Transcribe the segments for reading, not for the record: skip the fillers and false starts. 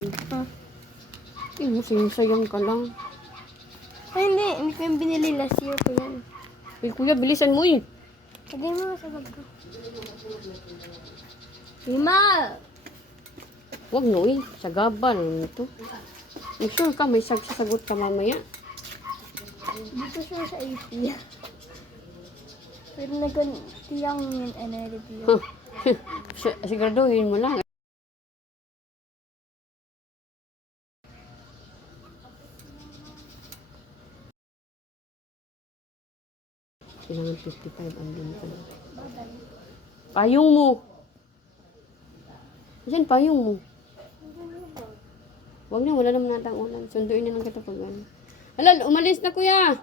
Ah. Sayang ka lang. Ay, hindi. Hindi ko yung binili last year ko yan. Eh, kuya, bilisan mo eh. Lagay mo sa bag ko. Lima! Huwag no eh. Sagaban. Ano ito? Sure ka, may sasagot ka mamaya. Dito siya sa AP. Pero nagkantiyang yun review. Huh. Siguraduhin mo lang. Kailangan 55 ang binta. Payong mo. Diyan, payong mo. Huwag na, wala naman natang ulan. Sunduin na lang kita pag ano. Hala, umalis na kuya.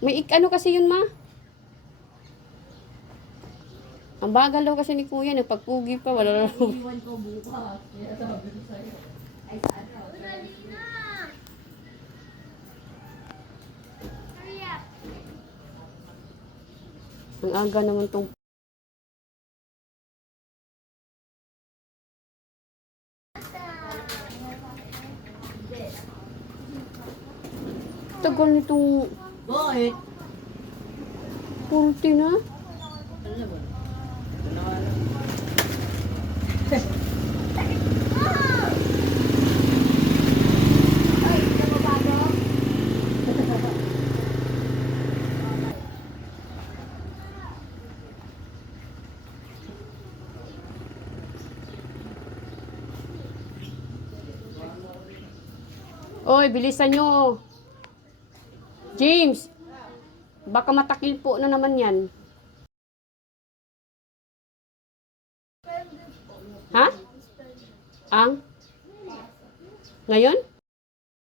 May ano kasi yun, ma? Ang bagal daw kasi ni kuya, nagpagpugi pa, wala na. Iwan ko bukas. Kaya sabi ko sa'yo. Ay, saan ka? Ang aga naman tong tagal nitong Bakit? 40 na. Ano ba? Oy, bilisan nyo. James, baka matakil po na naman yan. Ha? Ang? Ngayon?